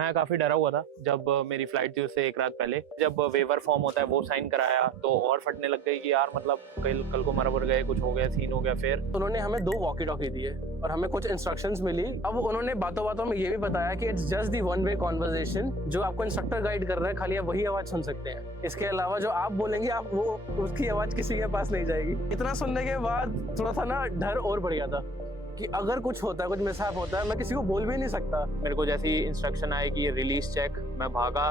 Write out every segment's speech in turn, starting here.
मैं काफ़ी डरा हुआ था जब मेरी फ्लाइट थी उससे एक रात पहले। जब वेवर फॉर्म होता है वो साइन कराया तो और फटने लग गई कि यार मतलब कल को मर गए, कुछ हो गया, सीन हो गया। फिर उन्होंने हमें 2 वॉकी टॉकी दिए और हमें कुछ इंस्ट्रक्शंस मिली। अब उन्होंने बातों बातों में ये भी बताया कि it's just the one way conversation, जो आपको इंस्ट्रक्टर गाइड कर रहा है, खाली आप वही आवाज सुन सकते हैं। इसके अलावा जो आप बोलेंगे आप वो उसकी आवाज किसी के पास नहीं जाएगी। इतना सुनने के बाद थोड़ा सा ना डर और बढ़ गया था कि अगर कुछ होता है, कुछ मिसहैप होता है, मैं किसी को बोल भी नहीं सकता। मेरे को जैसी इंस्ट्रक्शन आए कि रिलीज चेक, मैं भागा।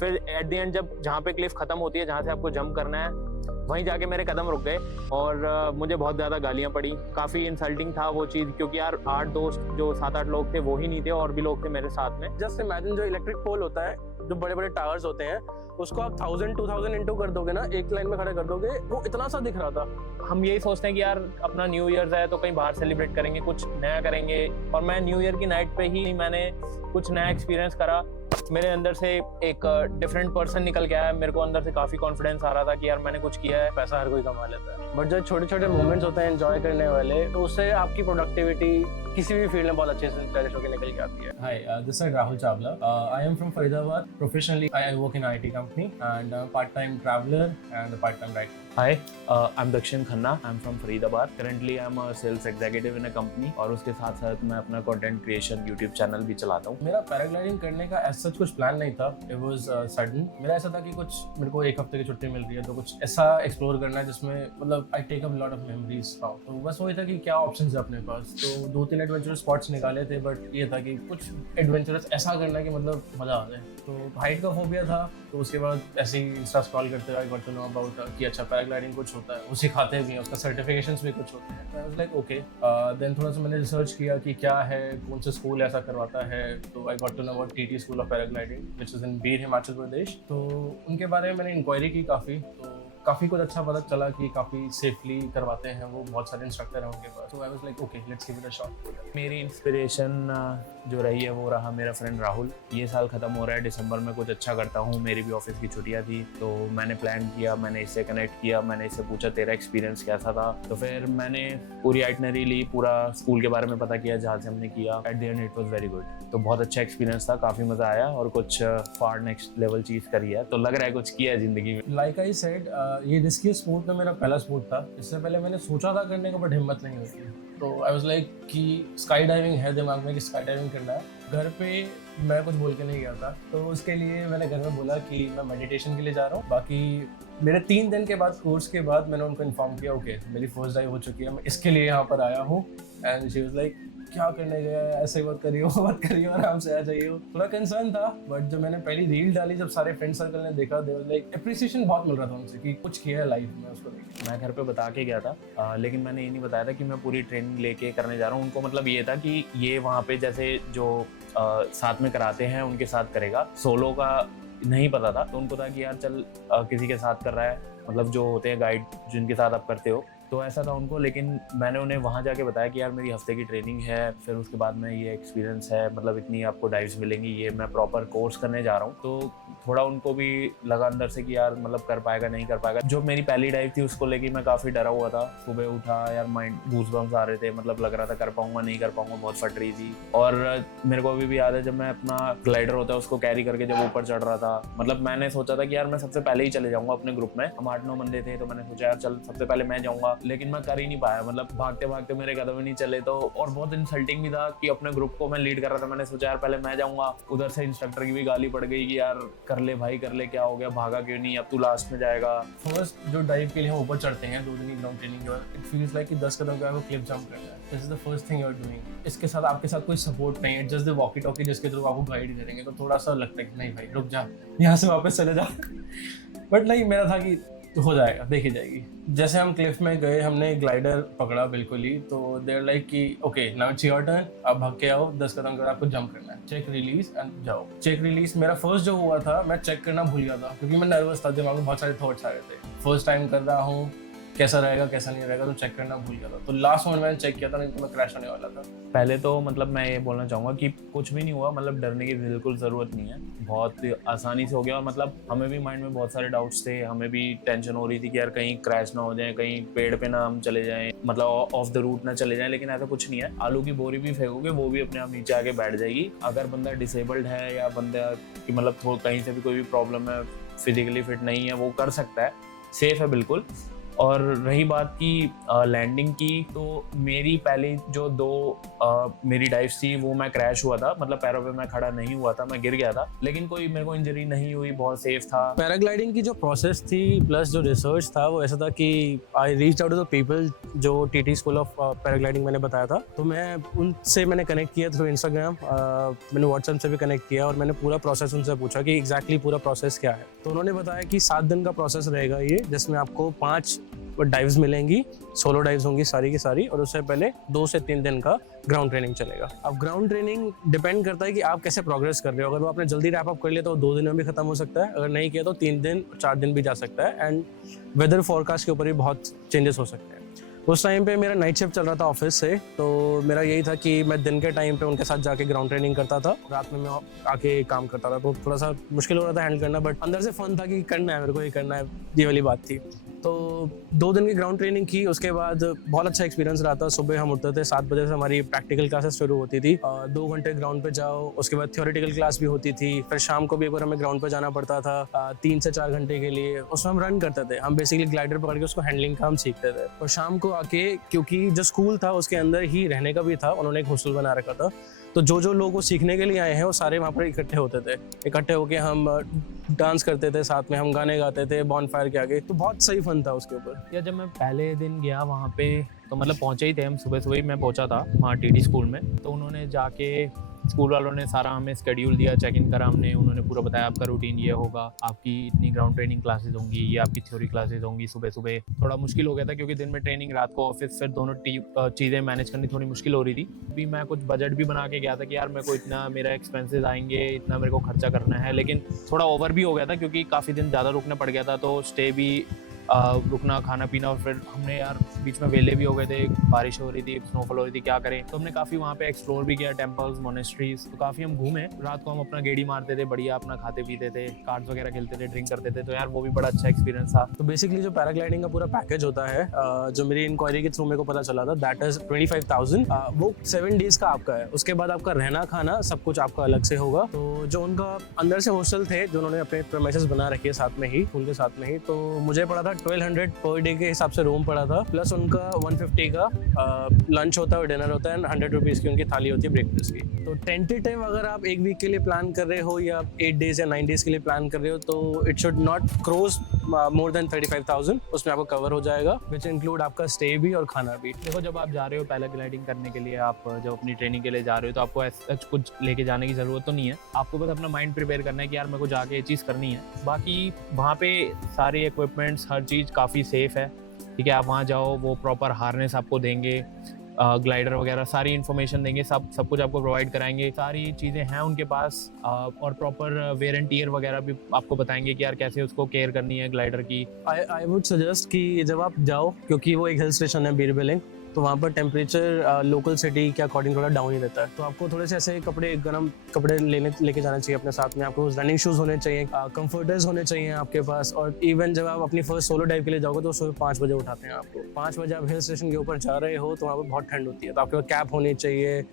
फिर एट द एंड जब जहाँ पे क्लिफ खत्म होती है, जहाँ से आपको जंप करना है, वहीं जाके मेरे कदम रुक गए और मुझे बहुत ज़्यादा गालियाँ पड़ी। काफ़ी इंसल्टिंग था वो चीज़, क्योंकि यार 8 दोस्त जो 7-8 लोग थे वो ही नहीं थे, और भी लोग थे मेरे साथ में। जस्ट इमेजिन जो इलेक्ट्रिक पोल होता है, जो बड़े बड़े टावर्स होते हैं, उसको आप 1000-2000 इंटू कर दोगे ना, एक लाइन में खड़ा कर दोगे, वो इतना सा दिख रहा था। हम यही सोचते हैं कि यार अपना न्यू ईयर्स है तो कहीं बाहर सेलिब्रेट करेंगे, कुछ नया करेंगे। और मैं न्यू ईयर की नाइट पे ही मैंने कुछ नया एक्सपीरियंस करा। मेरे अंदर से एक डिफरेंट पर्सन निकल के आया। मेरे को अंदर से काफ़ी कॉन्फिडेंस आ रहा था कि यार मैंने कुछ किया है। पैसा हर कोई कमा लेता है, बट जो छोटे छोटे मोमेंट्स होते हैं एंजॉय करने वाले, तो उससे आपकी प्रोडक्टिविटी किसी भी फील्ड में बहुत अच्छे से स्टाइलिश होकर निकल के आती है। Hi, this is Rahul Chawla. I am from Faridabad. Professionally, I work in IT company and I'm a part-time traveler and a part-time writer. Hi, I'm Dakshin Khanna. I'm from Faridabad. Currently, I'm a sales executive in a company और उसके साथ साथ मैं अपना content creation YouTube channel भी चलाता हूँ। मेरा पैराग्लाइडिंग करने का as such कुछ प्लान नहीं था। It was sudden. मेरा ऐसा था कि कुछ मेरे को एक हफ्ते की छुट्टी मिल रही है तो कुछ ऐसा एक्सप्लोर करना है जिसमें मतलब I take up a lot of memories from. तो बस वही था कि क्या ऑप्शंस है अपने पास। तो 2-3 एडवेंचरस स्पॉट्स निकाले थे, बट ये था कि कुछ एडवेंचरस ऐसा करना है कि मतलब मजा आ जाए। तो हाइट का फोबिया था, तो उसके बाद ऐसे ही इंस्टा स्क्रॉल करते हुए गॉट टू नो अबाउट कि अच्छा पैराग्लाइडिंग कुछ होता है, वो सिखाते भी हैं, उसका सर्टिफिकेशंस भी कुछ होते हैं। I was like okay. Then थोड़ा सा मैंने रिसर्च किया कि क्या है, कौन सा स्कूल ऐसा करवाता है। तो I got to know about TT school of paragliding which is in Bir, Himachal Pradesh. तो उनके बारे में मैंने इंक्वायरी की काफ़ी, तो काफ़ी कुछ अच्छा पता चला कि काफ़ी सेफली करवाते हैं वो, बहुत सारे इंस्ट्रक्टर हैं उनके पास। तो आई was like okay, let's give it a shot. मेरी इंस्पिरेशन जो रही है वो रहा मेरा फ्रेंड राहुल। ये साल ख़त्म हो रहा है, दिसंबर में कुछ अच्छा करता हूँ। मेरी भी ऑफिस की छुट्टियाँ थी तो मैंने प्लान किया, मैंने इससे कनेक्ट किया, मैंने इससे पूछा तेरा एक्सपीरियंस कैसा था। तो फिर मैंने पूरी आइटनरी ली, पूरा स्कूल के बारे में पता किया जहाँ से हमने किया। At the end it was very good. तो बहुत अच्छा एक्सपीरियंस था, काफ़ी मज़ा आया और कुछ फार नेक्स्ट लेवल चीज़ करी है। तो लग रहा है कुछ किया है ज़िंदगी में। लाइक आई सेड, ये रिस्की स्पोर्ट में मेरा पहला स्पोर्ट था। इससे पहले मैंने सोचा था करने का, बट हिम्मत नहीं हुई। तो आई वाज लाइक कि स्काई डाइविंग है दिमाग में कि स्काई डाइविंग करना है। घर पे मैं कुछ बोल के नहीं गया था, तो उसके लिए मैंने घर में बोला कि मैं मेडिटेशन के लिए जा रहा हूँ। बाकी मेरे 3 दिन के बाद, कोर्स के बाद, मैंने उनको इन्फॉर्म किया ओके मेरी फर्स्ट डाइव हो चुकी है, मैं इसके लिए यहाँ पर आया हूँ। एंड शी वाज लाइक क्या करने गया है, ऐसे मत करियो मत करियो, आराम से आ जाइए। थोड़ा कंसर्न था, बट जब मैंने पहली रील डाली, जब सारे फ्रेंड सर्कल ने देखा, दे वाज लाइक अप्रिसिएशन बहुत मिल रहा था उनसे कि कुछ किया है लाइफ में उसको लेके। मैं घर पे बता के गया था, लेकिन मैंने ये नहीं बताया था कि मैं पूरी ट्रेनिंग लेके करने जा रहा हूँ। उनको मतलब ये था कि ये वहाँ पे जैसे जो साथ में कराते हैं उनके साथ करेगा, सोलो का नहीं पता था। तो उनको था कि यार चल किसी के साथ कर रहा है, मतलब जो होते हैं गाइड जिनके साथ आप करते हो, तो ऐसा था उनको। लेकिन मैंने उन्हें वहाँ जाके बताया कि यार मेरी हफ्ते की ट्रेनिंग है, फिर उसके बाद में ये एक्सपीरियंस है, मतलब इतनी आपको डाइव्स मिलेंगी, ये मैं प्रॉपर कोर्स करने जा रहा हूँ। तो थोड़ा उनको भी लगा अंदर से कि यार मतलब कर पाएगा नहीं कर पाएगा। जो मेरी पहली डाइव थी उसको लेके मैं काफ़ी डरा हुआ था। सुबह उठा यार, माइंड गूज़बम्स आ रहे थे, मतलब लग रहा था कर पाऊंगा नहीं कर पाऊंगा, बहुत फट रही थी। और मेरे को अभी भी याद है जब मैं अपना ग्लाइडर होता है उसको कैरी करके जब ऊपर चढ़ रहा था, मतलब मैंने सोचा था कि यार मैं सबसे पहले ही चले जाऊँगा अपने ग्रुप में। हम 8-9 बंदे थे, तो मैंने सोचा यार चल सबसे पहले मैं जाऊँगा, लेकिन मैं कर ही नहीं पाया। मतलब भागते भागते मेरे कदम ही नहीं चले। तो और बहुत इंसल्टिंग भी था कि अपने ग्रुप को मैं लीड कर रहा था, मैंने सोचा यार पहले मैं जाऊँगा। उधर से इंस्ट्रक्टर की भी गाली पड़ गई कि यार कर ले भाई कर ले, क्या हो गया, भागा क्यों नहीं, अब तू लास्ट में जाएगा। फर्स्ट जो डाइव के लिए हम ऊपर चढ़ते हैं 2 दिन की ग्राउंड ट्रेनिंग के बाद, इट फील्स लाइक कि 10 कदम का आपको क्लिफ जंप करना है। This is the first thing you are doing. इसके साथ आपके साथ कोई सपोर्ट नहीं है, जस्ट द वॉकी टॉकी जिसके थ्रू आपको गाइड करेंगे। तो थोड़ा सा लगता है कि नहीं भाई रुक जा, यहाँ से वापस चले जा। बट नहीं, मेरा था कि तो हो जाएगा, देखी जाएगी। जैसे हम क्लिफ में गए, हमने ग्लाइडर पकड़ा बिल्कुल ही, तो देयर लाइक कि okay now it's your turn, अब भाग के आओ, 10 कदम कर आपको जंप करना है, चेक रिलीज एंड जाओ। चेक रिलीज मेरा फर्स्ट जो हुआ था, मैं चेक करना भूल गया था क्योंकि मैं नर्वस था, दिमाग में बहुत सारे थॉट्स आ रहे थे। फर्स्ट टाइम कर रहा हूँ, कैसा रहेगा कैसा नहीं रहेगा, तो चेक करना भूल गया था। तो लास्ट मोमेंट मैंने चेक किया था, नहीं तो मैं क्रैश होने वाला था। पहले तो मतलब मैं ये बोलना चाहूँगा कि कुछ भी नहीं हुआ, मतलब डरने की बिल्कुल ज़रूरत नहीं है, बहुत आसानी से हो गया। और मतलब हमें भी माइंड में बहुत सारे डाउट्स थे, हमें भी टेंशन हो रही थी कि यार कहीं क्रैश ना हो जाए, कहीं पेड़ पे ना हम चले जाएं, मतलब ऑफ द रूट ना चले जाएं। लेकिन ऐसा कुछ नहीं है, आलू की बोरी भी फेंकोगे वो भी अपने आप नीचे आके बैठ जाएगी। अगर बंदा डिसेबल्ड है या बंदा की मतलब कहीं से भी कोई भी प्रॉब्लम है, फिजिकली फिट नहीं है, वो कर सकता है, सेफ है बिल्कुल। और रही बात की लैंडिंग की, तो मेरी पहले जो मेरी डाइव्स थी वो मैं क्रैश हुआ था, मतलब पैरों पे मैं खड़ा नहीं हुआ था, मैं गिर गया था, लेकिन कोई मेरे को इंजरी नहीं हुई, बहुत सेफ था। पैराग्लाइडिंग की जो प्रोसेस थी प्लस जो रिसर्च था वो ऐसा था कि I reach out to the people जो टीटी स्कूल ऑफ पैराग्लाइडिंग मैंने बताया था, तो मैं उनसे मैंने कनेक्ट किया थ्रू इंस्टाग्राम, मैंने व्हाट्सएप से भी कनेक्ट किया और मैंने पूरा प्रोसेस उनसे पूछा कि एग्जैक्टली पूरा प्रोसेस क्या है। तो उन्होंने बताया कि 7 दिन का प्रोसेस रहेगा ये, जिसमें आपको 5 डाइव्स मिलेंगी, सोलो डाइव्स होंगी सारी की सारी, और उससे पहले 2 से 3 दिन का ग्राउंड ट्रेनिंग चलेगा। अब ग्राउंड ट्रेनिंग डिपेंड करता है कि आप कैसे प्रोग्रेस कर रहे हो। अगर वो आपने जल्दी रैप अप कर लिया तो 2 दिन में भी खत्म हो सकता है, अगर नहीं किया तो 3 दिन 4 दिन भी जा सकता है। एंड वेदर फोरकास्ट के ऊपर भी बहुत चेंजेस हो सकते हैं। उस टाइम पे मेरा नाइट शिफ्ट चल रहा था ऑफिस से, तो मेरा यही था कि मैं दिन के टाइम पे उनके साथ जाके ग्राउंड ट्रेनिंग करता था, रात में मैं आके काम करता था। तो थोड़ा सा मुश्किल हो रहा था हैंडल करना, बट अंदर से फन था कि करना है, मेरे को ये करना है, ये वाली बात थी। तो 2 दिन की ग्राउंड ट्रेनिंग की, उसके बाद बहुत अच्छा एक्सपीरियंस रहा था। सुबह हम उठते थे 7 बजे से, हमारी प्रैक्टिकल क्लासेस शुरू होती थी, 2 घंटे ग्राउंड पे जाओ, उसके बाद थ्योरेटिकल क्लास भी होती थी, फिर शाम को भी एक बार हमें ग्राउंड पे जाना पड़ता था 3 से 4 घंटे के लिए। उसमें हम रन करते थे, हम बेसिकली ग्लाइडर पकड़ के उसको हैंडलिंग का हम सीखते थे। और शाम को आके, क्योंकि जो स्कूल था उसके अंदर ही रहने का भी था, उन्होंने एक हॉस्टल बना रखा था, तो जो लोग वो सीखने के लिए आए हैं वो सारे वहाँ पर इकट्ठे होते थे। इकट्ठे होके हम डांस करते थे, साथ में हम गाने गाते थे बॉनफायर के आगे, तो बहुत सही फन था उसके ऊपर। या जब मैं पहले दिन गया वहाँ पे, तो मतलब पहुँचे ही थे हम, सुबह सुबह ही मैं पहुँचा था वहाँ टीटी स्कूल में। तो उन्होंने जाके, स्कूल वालों ने सारा हमें स्केड्यूल दिया, चेक इन करा हमने, उन्होंने पूरा बताया आपका रूटीन ये होगा, आपकी इतनी ग्राउंड ट्रेनिंग क्लासेस होंगी, ये आपकी थ्योरी क्लासेस होंगी। सुबह सुबह थोड़ा मुश्किल हो गया था क्योंकि दिन में ट्रेनिंग, रात को ऑफिस, फिर दोनों चीज़ें मैनेज करनी थोड़ी मुश्किल हो रही थी। अभी मैं कुछ बजट भी बना के गया था कि यार मेरे को इतना, मेरा एक्सपेंसेस आएंगे, इतना मेरे को खर्चा करना है, लेकिन थोड़ा ओवर भी हो गया था क्योंकि काफ़ी दिन ज़्यादा रुकना पड़ गया था, तो स्टे भी रुकना, खाना पीना, और फिर हमने यार बीच में वेले भी हो गए थे, बारिश हो रही थी, स्नोफॉल हो रही थी, क्या करें। तो हमने काफ़ी वहाँ पे एक्सप्लोर भी किया, टेम्पल्स, मोनेस्ट्रीज, तो काफ़ी हम घूमे। रात को हम अपना गेड़ी मारते थे, बढ़िया अपना खाते पीते थे, कार्ड्स वगैरह खेलते थे, ड्रिंक करते थे, तो यार वो भी बड़ा अच्छा एक्सपीरियंस था। तो बेसिकली जो पैराग्लाइडिंग का पूरा पैकेज होता है, जो मेरी इंक्वायरी के थ्रू मेरे को पता चला था, दैट इज 25,000। वो 7 डेज का आपका है। उसके बाद आपका रहना खाना सब कुछ आपका अलग से होगा। तो जो उनका अंदर से हॉस्टल थे, जो उन्होंने अपने प्रेमाइसेस बना रखे हैं साथ में ही, स्कूल के साथ में ही, तो मुझे पड़ा था 1200 पर डे के हिसाब से रूम पड़ा था, प्लस उनका 150 का लंच होता है और डिनर होता है, 100 रुपीज़ की उनकी थाली होती है ब्रेकफास्ट की। तो टेंटेटिव अगर आप 1 वीक के लिए प्लान कर रहे हो या 8 डेज या 9 डेज के लिए प्लान कर रहे हो, तो it should not cross more than 35,000। उसमें आपको कवर हो जाएगा, विच इंक्लूड आपका स्टे भी और खाना भी। देखो, जब आप जा रहे हो पैराग्लाइडिंग करने के लिए, आप जब अपनी ट्रेनिंग के लिए जा रहे हो, तो आपको ऐसा कुछ लेके जाने की ज़रूरत तो नहीं है। आपको बस अपना माइंड प्रिपेयर करना है कि यार मेरे को जाके ये चीज़ करनी है। बाकी वहाँ पे सारे इक्विपमेंट्स, हर चीज़ काफ़ी सेफ है, ठीक है। आप वहाँ जाओ, वो प्रॉपर हार्नेस आपको देंगे, ग्लाइडर वगैरह सारी इन्फॉर्मेशन देंगे, सब कुछ आपको प्रोवाइड कराएंगे, सारी चीज़ें हैं उनके पास। और प्रॉपर वेयर एंड टियर वगैरह भी आपको बताएंगे कि यार कैसे उसको केयर करनी है ग्लाइडर की। आई वुड सजेस्ट कि जब आप जाओ, क्योंकि वो एक हिल स्टेशन है बीर बिलिंग, तो वहाँ पर टेम्परेचर लोकल सिटी के अकॉर्डिंग थोड़ा डाउन ही रहता है। तो आपको थोड़े से ऐसे कपड़े, गर्म कपड़े लेके जाना चाहिए अपने साथ में। आपको रनिंग शूज़ होने चाहिए, कंफर्टर्स होने चाहिए आपके पास। और इवन जब आप अपनी फर्स्ट सोलो डाइव के लिए जाओगे तो सुबह 5 बजे उठाते हैं आपको। 5 बजे आप हिल स्टेशन के ऊपर जा रहे हो तो वहाँ पर बहुत ठंड होती है, तो आपके पास कैप होनी चाहिए,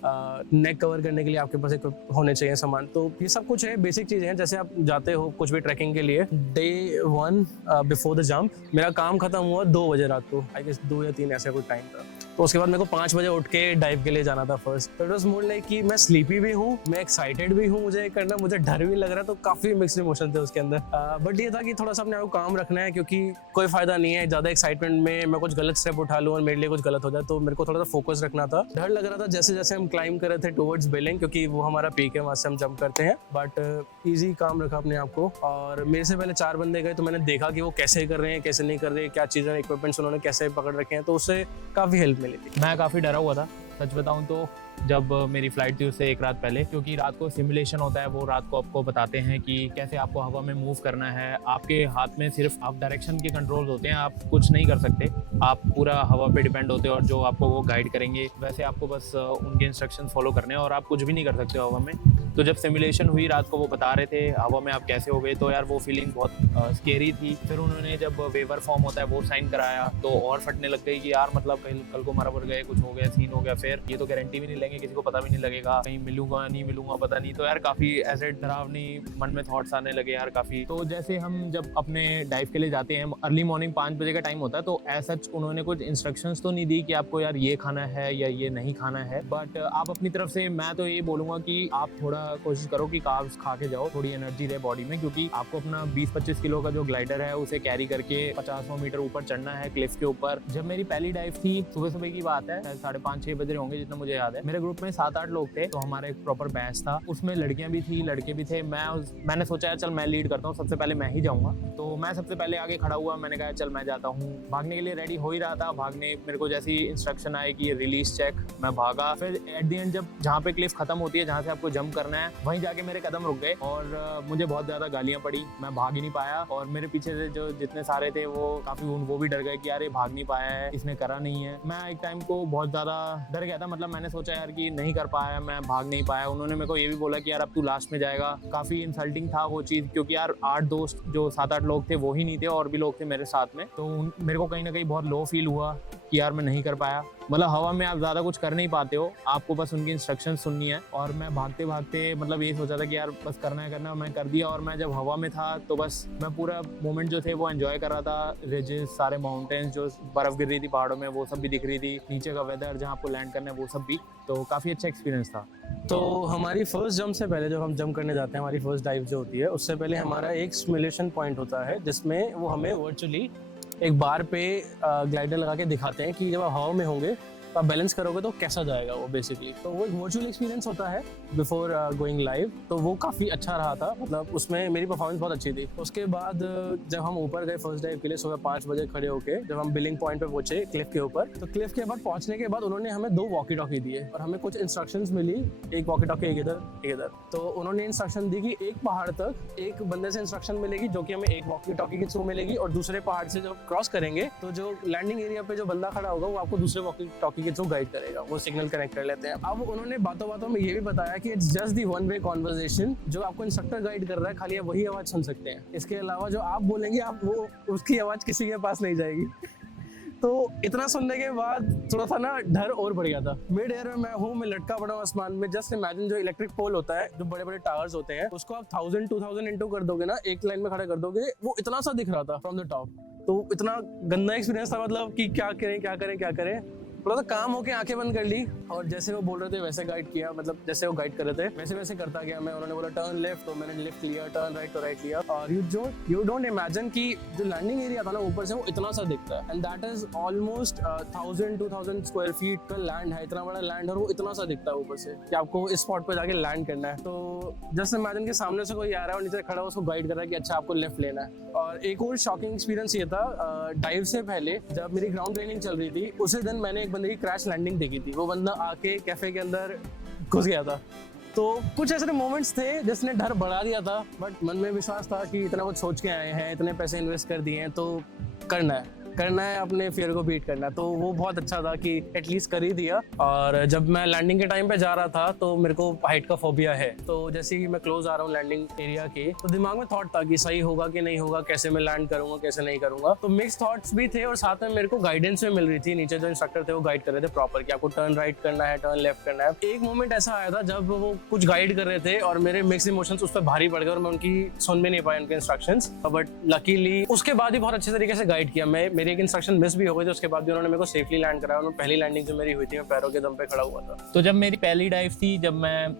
नेक कवर करने के लिए आपके पास एक होने चाहिए सामान। तो ये सब कुछ है, बेसिक चीज़ें हैं। जैसे आप जाते हो कुछ भी ट्रैकिंग के लिए, डे 1 बिफोर द जंप मेरा काम खत्म हुआ 2 बजे रात को, आई गेस 2 या 3 ऐसा कोई टाइम था। तो उसके बाद मेरे को 5 बजे उठ के डाइव के लिए जाना था फर्स्ट। तो इट वाज मोर लाइक कि मैं स्लीपी भी हूँ, मैं एक्साइटेड भी हूँ, मुझे करना, मुझे डर भी लग रहा है, तो काफी मिक्स्ड इमोशन थे उसके अंदर। बट ये था कि थोड़ा सा अपने आप को काम रखना है, क्योंकि कोई फायदा नहीं है ज्यादा एक्साइटमेंट में मैं कुछ गलत स्टेप उठा लूँ और मेरे लिए कुछ गलत हो जाए। तो मेरे को थोड़ा सा फोकस रखना था। डर लग रहा था जैसे जैसे हम क्लाइंब कर रहे थे टुवर्ड्स बिलिंग, क्योंकि वो हमारा पीक है, वहां से हम जंप करते हैं। बट ईजी काम रखा अपने आप को। और मेरे से पहले 4 बंदे गए, तो मैंने देखा कि वो कैसे कर रहे हैं, कैसे नहीं कर रहे, क्या चीजें, इक्विपमेंट्स उन्होंने कैसे पकड़ रखे हैं, तो उससे काफी हेल्प मिली थी। मैं काफ़ी डरा हुआ था, सच बताऊं तो जब मेरी फ्लाइट थी उससे एक रात पहले, क्योंकि रात को सिमुलेशन होता है, वो रात को आपको बताते हैं कि कैसे आपको हवा में मूव करना है। आपके हाथ में सिर्फ आप डायरेक्शन के कंट्रोल होते हैं, आप कुछ नहीं कर सकते, आप पूरा हवा पे डिपेंड होते हो और जो आपको वो गाइड करेंगे वैसे आपको बस उनके इंस्ट्रक्शन फॉलो करने हैं और आप कुछ भी नहीं कर सकते हवा में। तो जब सिमुलेशन हुई रात को, वो बता रहे थे हवा में आप कैसे हो गए, तो यार वो फीलिंग बहुत स्केरी थी। फिर उन्होंने जब वेवर फॉर्म होता है वो साइन कराया तो और फटने लग गई कि यार मतलब कल को मरा पड़ गए, कुछ हो गया, सीन हो गया, फिर ये तो गारंटी भी नहीं लेंगे, किसी को पता भी नहीं लगेगा, कहीं मिलूंगा नहीं मिलूंगा पता नहीं। तो यार काफ़ी ऐसे डरावनी मन में थॉट्स आने लगे यार काफ़ी। तो जैसे हम जब अपने डाइव के लिए जाते हैं, अर्ली मॉर्निंग 5 बजे का टाइम होता है, तो ऐसा उन्होंने कुछ इंस्ट्रक्शंस तो नहीं दी कि आपको यार ये खाना है या ये नहीं खाना है, बट आप अपनी तरफ से, मैं तो ये बोलूँगा कि आप थोड़ा कोशिश करो कि कार्ब्स खा के जाओ, थोड़ी एनर्जी रहे बॉडी में, क्योंकि आपको अपना 20-25 किलो का जो ग्लाइडर है उसे कैरी करके 50 मीटर ऊपर चढ़ना है क्लिफ के ऊपर। जब मेरी पहली डाइव थी, सुबह की बात है, 5:30-6 बज रहे होंगे जितना मुझे याद है। मेरे ग्रुप में 7-8 लोग थे, तो हमारा एक प्रॉपर बैच था, उसमें लड़कियां भी थी लड़के भी थे। मैंने सोचा चल मैं लीड करता हूँ, सबसे पहले मैं ही जाऊँगा। तो मैं सबसे पहले आगे खड़ा हुआ, मैंने कहा चल मैं जाता हूँ। भागने के लिए रेडी हो ही रहा था, भागने मेरे को जैसी इंस्ट्रक्शन आए कि रिलीज चेक, मैं भागा। फिर एट द एंड जब जहाँ पे क्लिफ खत्म होती है, जहाँ से आपको जंप करना है, वहीं जाके मेरे कदम रुक गए और मुझे बहुत ज़्यादा गालियाँ पड़ी, मैं भाग ही नहीं पाया। और मेरे पीछे से जो जितने सारे थे वो भी डर गए कि यार ये भाग नहीं पाया है, इसने करा नहीं है। मैं एक टाइम को बहुत ज़्यादा डर गया था, मतलब मैंने सोचा यार कि नहीं कर पाया, मैं भाग नहीं पाया। उन्होंने मेरे को ये भी बोला कि यार अब तू लास्ट में जाएगा। काफ़ी इंसल्टिंग था वो चीज़, क्योंकि यार 8 दोस्त जो 7-8 लोग थे वो ही नहीं थे, और भी लोग थे मेरे साथ में। तो मेरे को कहीं ना कहीं बहुत लो फील हुआ कि यार मैं नहीं कर पाया। मतलब हवा में आप ज़्यादा कुछ कर नहीं पाते हो, आपको बस उनकी इंस्ट्रक्शन सुननी है। और मैं भागते भागते मतलब ये सोचा था कि यार बस करना है, मैं कर दिया। और मैं जब हवा में था तो बस मैं पूरा मोमेंट जो थे वो एंजॉय कर रहा था। रिजेस, सारे माउंटेन्स, जो बर्फ़ गिर रही थी पहाड़ों में, वो सब भी दिख रही थी, नीचे का वेदर जहाँ आपको लैंड करना है वो सब भी। तो काफ़ी अच्छा एक्सपीरियंस था। तो हमारी फर्स्ट जंप से पहले, जब हम जंप करने जाते हैं, हमारी फर्स्ट डाइव जो होती है, उससे पहले हमारा एक सिमुलेशन पॉइंट होता है, जिसमें वो हमें वर्चुअली एक बार पे ग्लाइडर लगा के दिखाते हैं कि जब आप हवा में होंगे तो आप बैलेंस करोगे तो कैसा जाएगा वो बेसिकली। तो वो एक वर्चुअल एक्सपीरियंस होता है बिफोर गोइंग लाइव। तो वो काफ़ी अच्छा रहा था, मतलब उसमें मेरी परफॉर्मेंस बहुत अच्छी थी। उसके बाद जब हम ऊपर गए फर्स्ट डाइव के लिए, सुबह 5 बजे खड़े होके जब हम बिलिंग पॉइंट पे पहुंचे क्लिफ के ऊपर, तो क्लिफ के बाद पहुंचने के बाद उन्होंने हमें 2 वॉकी टॉकी दिए और हमें कुछ इंस्ट्रक्शंस मिली। एक वॉकी टॉकी एक इधर। तो उन्होंने इंस्ट्रक्शन दी कि एक पहाड़ तक एक बंदे से इंस्ट्रक्शन मिलेगी, जो कि हमें एक वॉकी टॉकी के थ्रू मिलेगी, और दूसरे पहाड़ से जब क्रॉस करेंगे तो जो लैंडिंग एरिया पे जो बंदा खड़ा होगा वो आपको दूसरे वॉकी टॉकी के थ्रू गाइड करेगा, वो सिग्नल कनेक्ट कर लेते हैं। अब उन्होंने बातों बातों में ये भी बताया कि it's just the one way conversation, जो आपको इंस्ट्रक्टर गाइड कर रहा है, खाली आप वही आवाज़ सुन सकते हैं। इसके अलावा जो आप बोलेंगे, आप वो उसकी आवाज़ किसी के पास नहीं जाएगी। तो इतना सुनने के बाद थोड़ा सा ना डर और बढ़ गया था। मिड एयर में मैं हूँ, मैं लटका पड़ा हूँ आसमान में। जस्ट इमेजिन, जो इलेक्ट्रिक पोल होता है, जो बड़े बड़े टावर्स होते हैं, उसको आप 1000-2000 इंटू कर दोगे ना, एक लाइन में खड़ा कर दोगे, वो इतना सा दिख रहा था फ्रॉम द टॉप। तो इतना गंदा एक्सपीरियंस था, मतलब कि क्या करें। थोड़ा सा काम होके आंखें बंद कर ली और जैसे वो बोल रहे थे वैसे गाइड किया, मतलब जैसे वो गाइड कर रहे थे वैसे करता गया मैं। उन्होंने बोला टर्न लेफ्ट, तो मैंने लेफ्ट लिया, टर्न राइट तो राइट लिया। और यू डोंट इमेजिन कि जो लैंडिंग एरिया था ना ऊपर से, वो इतना सा दिखता है, and that is almost 1000-2000 square feet का लैंड है। इतना बड़ा लैंड, और वो इतना सा दिखता है ऊपर से कि आपको इस स्पॉट पे जाके लैंड करना है। तो जस्ट इमेजिन के सामने से कोई आ रहा है और नीचे खड़ा है, उसको गाइड कर रहा है कि अच्छा आपको लेफ्ट लेना है। और एक और शॉकिंग एक्सपीरियंस ये था, डाइव से पहले जब मेरी ग्राउंड ट्रेनिंग चल रही थी, उसी दिन मैंने एक बंदे की क्रैश लैंडिंग देखी थी। वो बंदा आके कैफे के अंदर घुस गया था। तो कुछ ऐसे मोमेंट्स थे जिसने डर बढ़ा दिया था, बट मन में विश्वास था कि इतना कुछ सोच के आए हैं, इतने पैसे इन्वेस्ट कर दिए हैं, तो करना है, अपने फियर को बीट करना है। तो वो बहुत अच्छा था कि एटलीस्ट कर ही दिया। और जब मैं लैंडिंग के टाइम पे जा रहा था तो मेरे को हाइट का फोबिया है, तो जैसे ही मैं क्लोज आ रहा हूँ लैंडिंग एरिया के, तो दिमाग में थॉट था कि सही होगा कि नहीं होगा, कैसे मैं लैंड करूंगा, कैसे नहीं करूंगा। तो मिक्स थॉट्स भी थे, और साथ में मेरे को गाइडेंस भी मिल रही थी। नीचे जो इंस्ट्रक्टर थे वो गाइड कर रहे थे प्रॉपर कि आपको टर्न राइट करना है, टर्न लेफ्ट करना है। एक मोमेंट ऐसा आया था जब वो कुछ गाइड कर रहे थे और मेरे मिक्स इमोशंस उस पर भारी पड़ गए और मैं उनकी सुन भी नहीं पाया, उनके इंस्ट्रक्शंस। बट लकीली उसके बाद ही बहुत अच्छे तरीके से गाइड किया। मेरी एक इंस्ट्रक्शन मिस भी हो गई थी, उसके बाद भी उन्होंने मेरे को सेफली लैंड कराया। उन्होंने पहली लैंडिंग जो मेरी हुई थी, मैं पैरों के दम पे खड़ा हुआ था। तो जब मेरी पहली डाइव थी, जब मैं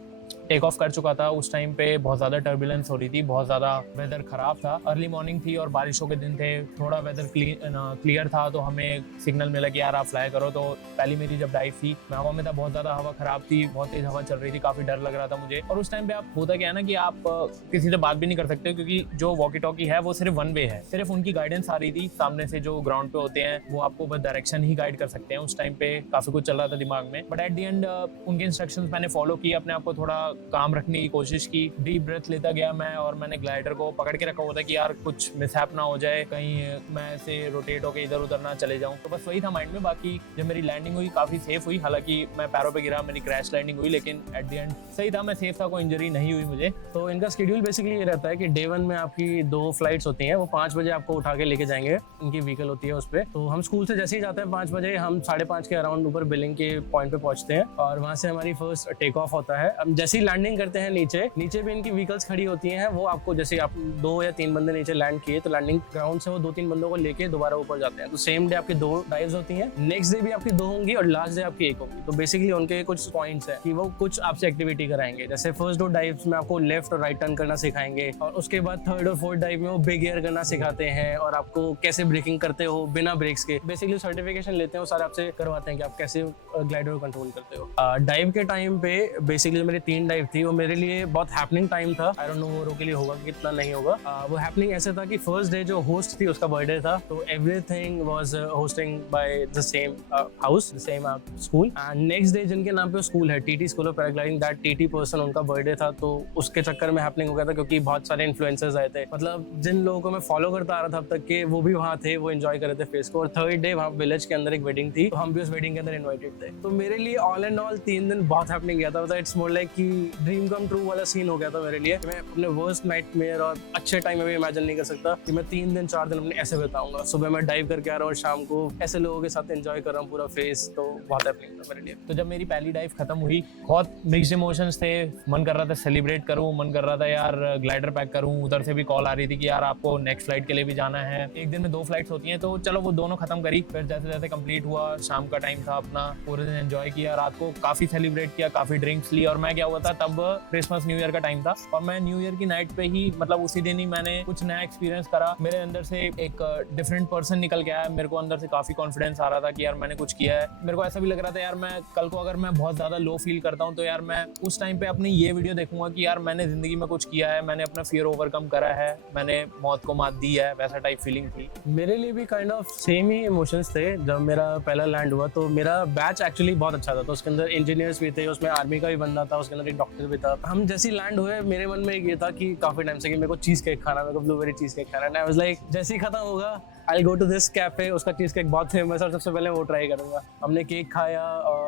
टेक ऑफ कर चुका था उस टाइम पे बहुत ज़्यादा टर्बुलेंस हो रही थी, बहुत ज़्यादा वेदर ख़राब था, अर्ली मॉर्निंग थी और बारिशों के दिन थे, थोड़ा वेदर क्लियर था, तो हमें सिग्नल मिला कि यार आप फ्लाई करो। तो पहली मेरी जब डाइव थी मैं हवा में था, बहुत ज़्यादा हवा ख़राब थी, बहुत तेज़ हवा चल रही थी, काफ़ी डर लग रहा था मुझे। और उस टाइम पे आप होता क्या है ना कि आप किसी से बात भी नहीं कर सकते क्योंकि जो वॉकी टॉकी है वो सिर्फ वन वे है, सिर्फ उनकी गाइडेंस आ रही थी, सामने से जो ग्राउंड पे होते हैं वो आपको बस डायरेक्शन ही गाइड कर सकते हैं। उस टाइम पे काफ़ी कुछ चल रहा था दिमाग में, बट एट द एंड उनके इंस्ट्रक्शंस मैंने फॉलो किए, अपने आप को थोड़ा काम रखने की कोशिश की, डीप ब्रेथ लेता गया मैं, और मैंने ग्लाइडर को पकड़ के रखा हुआ था कि यार कुछ मिसहैप ना हो जाए, कहीं मैं ऐसे रोटेट होकर इधर उधर ना चले जाऊं। तो बस वही था माइंड में। बाकी जब मेरी लैंडिंग हुई काफ़ी सेफ हुई, हालांकि मैं पैरों पे गिरा, मेरी क्रैश लैंडिंग हुई, लेकिन एट द एंड सही था, मैं सेफ था, कोई इंजरी नहीं हुई मुझे। तो इनका शेड्यूल बेसिकली ये रहता है कि डे 1 में आपकी 2 फ्लाइट्स होती हैं, वो 5 बजे आपको उठा के लेके जाएंगे, इनकी व्हीकल होती है उस पर। तो हम स्कूल से जैसे ही जाते हैं 5 बजे, हम 5:30 के अराउंड ऊपर बिलिंग के पॉइंट पे पहुंचते हैं और वहाँ से हमारी फर्स्ट टेक ऑफ होता है। अब जैसे ही लैंडिंग करते हैं नीचे भी इनकी व्हीकल्स खड़ी होती हैं, वो आपको जैसे आप 2 या 3 बंदे नीचे लैंड किए तो लैंडिंग ग्राउंड से वो 2-3 बंदों को लेके दोबारा ऊपर जाते हैं। तो सेम डे आपकी 2 डाइव्स होती हैं, नेक्स्ट डे भी आपकी 2 होंगी और लास्ट डे आपकी 1 होगी। तो बेसिकली उनके कुछ पॉइंट्स है कि वो कुछ आपसे एक्टिविटी कराएंगे, जैसे फर्स्ट 2 डाइव्स में आपको लेफ्ट और राइट टर्न करना सिखाएंगे, और उसके बाद 3rd और 4th डाइव में वो बिग एयर करना सिखाते हैं और आपको कैसे ब्रेकिंग करते हो बिना ब्रेक्स के। बेसिकली सर्टिफिकेशन लेते हैं, वो सारे आपसे करवाते हैं कि आप कैसे ग्लाइडर को कंट्रोल करते हो। डाइव के टाइम पे बेसिकली मेरी 3 डाइव थी, वो मेरे लिए बहुत हैपनिंग टाइम था। आई डोंट नो वो के लिए होगा कि कितना नहीं होगा। वो हैपनिंग ऐसे था कि फर्स्ट डे जो होस्ट थी उसका बर्थडे था, तो everything was hosting by the same house, the same school. And next day जिनके नाम पे स्कूल है, TT school of paragliding, that TT person, उनका बर्थडे था, तो उसके चक्कर में हैपनिंग हो गया था क्योंकि बहुत सारे इन्फ्लुएंसर्स आए थे। मतलब जिन लोगों को मैं फॉलो करता आ रहा था अब तक के, वो भी वहाँ थे, वो एंजॉय कर रहे थे फेस को। और 3rd डे वहाँ विलेज के अंदर एक वेडिंग थी, तो हम भी उस वेडिंग के अंदर इन्वाइटेड थे। तो मेरे लिए ऑल एंड ऑल 3 दिन बहुत हैपनिंग गया था। मतलब इट्स मोर लाइक कि ड्रीम कम ट्रू वाला सीन हो गया था मेरे लिए। मैं अपने वर्स्ट नाइटमेयर और अच्छे टाइम में भी इमेजिन नहीं कर सकता कि मैं 3 दिन 4 दिन अपने ऐसे बिताऊंगा। सुबह मैं डाइव करके आ रहा हूँ और शाम को ऐसे लोगों के साथ एंजॉय कर रहा हूँ पूरा फेस, तो बहुत हैपनिंग था मेरे लिए। तो जब मेरी पहली डाइव खत्म हुई, बहुत मिक्स्ड इमोशंस थे, मन कर रहा था सेलिब्रेट करूं, मन कर रहा था यार ग्लाइडर पैक करूं, उधर से भी कॉल आ रही थी कि यार आपको नेक्स्ट फ्लाइट के लिए भी जाना है, एक दिन में 2 फ्लाइट्स होती हैं, तो चलो वो दोनों खत्म करी। फिर जैसे जैसे कंप्लीट हुआ, शाम का टाइम था, अपना पूरे दिन एंजॉय किया, रात को काफी सेलिब्रेट किया, काफी ड्रिंक्स ली। और मैं क्या हुआ था तब, क्रिसमस न्यू ईयर का टाइम था, और मैं न्यू ईयर की नाइट पे ही, मतलब उसी दिन ही मैंने कुछ नया एक्सपीरियंस करा। मेरे अंदर से एक डिफरेंट पर्सन निकल के आया, मेरे को अंदर से काफी कॉन्फिडेंस आ रहा था कि यार मैंने कुछ किया है। मेरे को ऐसा भी लग रहा था यार मैं कल को अगर मैं बहुत ज्यादा लो फील करता हूँ तो यार मैं उस टाइम पे अपनी ये वीडियो देखूंगा कि यार मैंने जिंदगी में कुछ किया है, मैंने अपना फियर ओवरकम करा है, मैंने मौत को मात दी है, वैसा टाइप फीलिंग थी। मेरे लिए भी kind of same he emotions थे। जब मेरा पहला लैंड हुआ तो मेरा बैच एक्चुअली बहुत अच्छा था, तो उसके अंदर इंजीनियर्स भी थे, उसमें आर्मी का भी बंदा था, उसके अंदर एक डॉक्टर भी था। हम जैसे लैंड हुए, मेरे मन में ये था कि काफी टाइम से कि मेरे को चीज केक खाना, मेरे को ब्लूबेरी चीज केक खाना है। आई वाज लाइक जैसे ही खत्म होगा आई गो टू दिस कैफे, उसका चीज केक बहुत फेमस है और सबसे पहले वो ट्राई करूंगा। हमने केक खाया,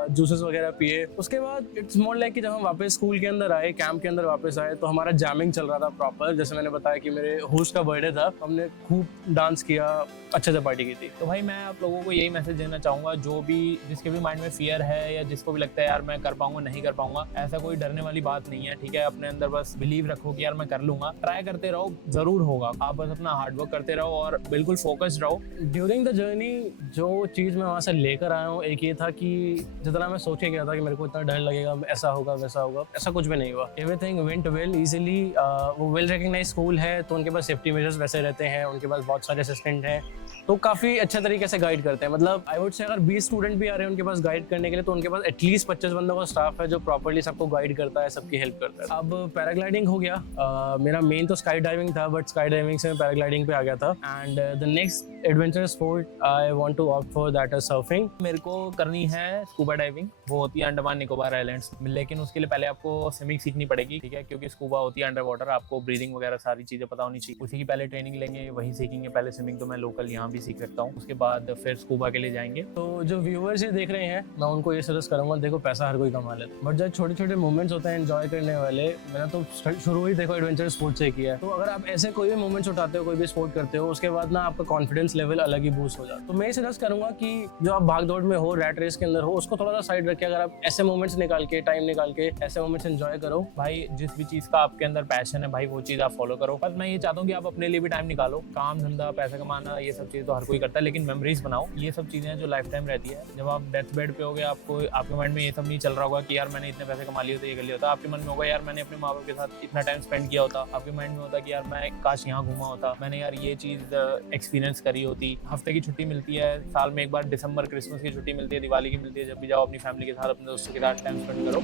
जूसेस वगैरह पिए। उसके बाद इट्स मोर लाइक कि जब हम वापस स्कूल के अंदर आए, कैंप के अंदर वापस आए, तो हमारा जैमिंग चल रहा था प्रॉपर। जैसे मैंने बताया कि मेरे होस्ट का बर्थडे था, हमने खूब डांस किया, अच्छे से पार्टी की थी। तो भाई मैं आप लोगों को यही मैसेज देना चाहूंगा, जो भी जिसके भी माइंड में फियर है या जिसको भी लगता है यार मैं कर पाऊंगा नहीं कर पाऊंगा, ऐसा कोई डरने वाली बात नहीं है, ठीक है। अपने अंदर बस बिलीव रखो कि यार मैं कर लूंगा, ट्राई करते रहो, जरूर होगा। आप बस अपना हार्डवर्क करते रहो और बिल्कुल फोकस्ड रहो। ड्यूरिंग द जर्नी जो चीज़ मैं वहाँ से लेकर आया हूँ, एक ये था कि जितना मैं सोच के गया था कि मेरे को इतना डर लगेगा, ऐसा होगा वैसा होगा, ऐसा कुछ भी नहीं हुआ। Everything went well easily. वो वेल रिकग्नाइज स्कूल है, तो उनके पास सेफ्टी मेजर्स वैसे रहते हैं, उनके पास बहुत सारे असिस्टेंट हैं, तो काफ़ी अच्छे तरीके से गाइड करते हैं। मतलब आई वुड से अगर 20 स्टूडेंट भी आ रहे हैं उनके पास गाइड करने के लिए, तो उनके पास एटलीस्ट 25 बंदों का स्टाफ है जो प्रॉपर्ली सबको गाइड करता है, सबकी हेल्प करता है। अब पैराग्लाइडिंग हो गया, मेरा मेन तो स्काई डाइविंग था, बट स्काई डाइविंग से मैं पैराग्लाइडिंग पे आ गया था। And the next adventure sport I want to opt for that is surfing. मेरे को करनी है स्कूबा डाइविंग, वो होती है अंडमान निकोबार आइलैंड्स, लेकिन उसके लिए पहले आपको स्विमिंग सीखनी पड़ेगी, ठीक है, क्योंकि स्कूबा होती है अंडर वाटर, आपको ब्रीदिंग वगैरह सारी चीजें पता होनी चाहिए। उसी की पहले ट्रेनिंग लेंगे, वही सीखेंगे। पहले स्विमिंग तो मैं लोकल यहाँ भी सीख सकता हूँ, उसके बाद फिर स्कूबा के लिए जाएंगे। तो जो व्यूअर्स ये देख रहे हैं, मैं उनको ये सजेस्ट करूंगा, देखो पैसा हर कोई कमा लेता है, बट जब छोटे छोटे मोमेंट्स होते हैं एंजॉय करने वाले, मैंने तो शुरू ही देखो एडवेंचर स्पोर्ट से किया है। तो अगर आप ऐसे कोई भी मोमेंट्स उठाते हो, कोई भी स्पोर्ट करते हो, उसके बाद ना आपका कॉन्फिडेंस लेवल अलग ही बूस्ट हो जाता है। तो मैं ये सजेस्ट करूंगा कि जो आप भाग दौड़ में हो, रैट रेस के अंदर हो, उसको थोड़ा सा साइड रखिए। अगर आप ऐसे मोमेंट्स निकाल के, टाइम निकाल के ऐसे मोमेंट्स एंजॉय करो। भाई जिस भी चीज का आपके अंदर पैशन है भाई, वो चीज आप फॉलो करो। पर मैं ये चाहता हूँ कि आप अपने लिए भी टाइम निकालो। काम धंधा, पैसा कमाना, ये सब चीज तो हर कोई करता है, लेकिन मेमोरीज बनाओ। ये सब चीजें जो लाइफ टाइम रहती है। जब आप डेथ बेड पे होगे, आपको आपके माइंड में ये सब नहीं चल रहा होगा कि यार मैंने इतने पैसे कमा लिए तो ये कर लिए। लिए होता है। आपके मन में होगा यार मैंने अपने माँ बाप के साथ इतना टाइम स्पेंड किया होता, आपके माइंड में होता कि यार मैं काश यहाँ घूमा होता, मैंने यार ये चीज़ एक्सपीरियंस करी होती। हफ्ते की छुट्टी मिलती है, साल में एक बार दिसंबर क्रिसमस की छुट्टी मिलती है, दिवाली की मिलती है, जब भी जाओ अपनी फैमिली के साथ, अपने दोस्तों के साथ टाइम स्पेंड करो।